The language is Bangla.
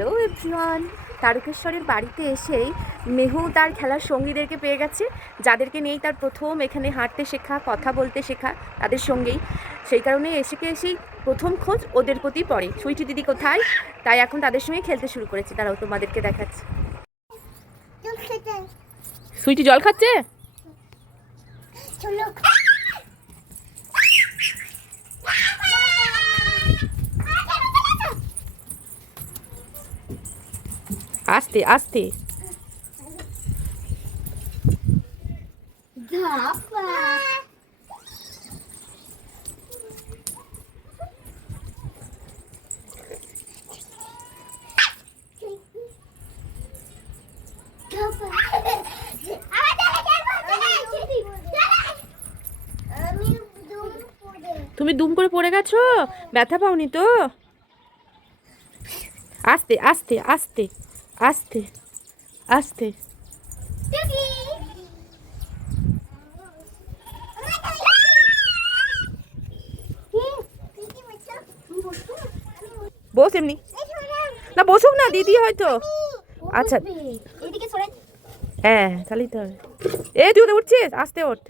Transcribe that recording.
হ্যালো এভরিওয়ান, তারকেশ্বরের বাড়িতে এসেই মেহু তার খেলার সঙ্গীদেরকে পেয়ে গেছে, যাদেরকে নিয়েই তার প্রথম এখানে হাঁটতে শেখা, কথা বলতে শেখা তাদের সঙ্গেই। সেই কারণে এসেই প্রথম খোঁজ ওদের প্রতি পড়ে, সুইটি দিদি কোথায়, তাই এখন তাদের সঙ্গে খেলতে শুরু করেছে। তারাও তোমাদেরকে দেখাচ্ছে। সুইটি জল খাচ্ছে। আস্তে আস্তে। তুমি দুম করে পড়ে গেছো, ব্যথা পাওনি তো? আস্তে আস্তে আস্তে আস্তে আস্তে। বস এমনি না, বসুক না দিদি হয়তো। আচ্ছা হ্যাঁ, তাহলেই তো হবে। এ তুই ওদের উঠছিস, আস্তে ওঠ।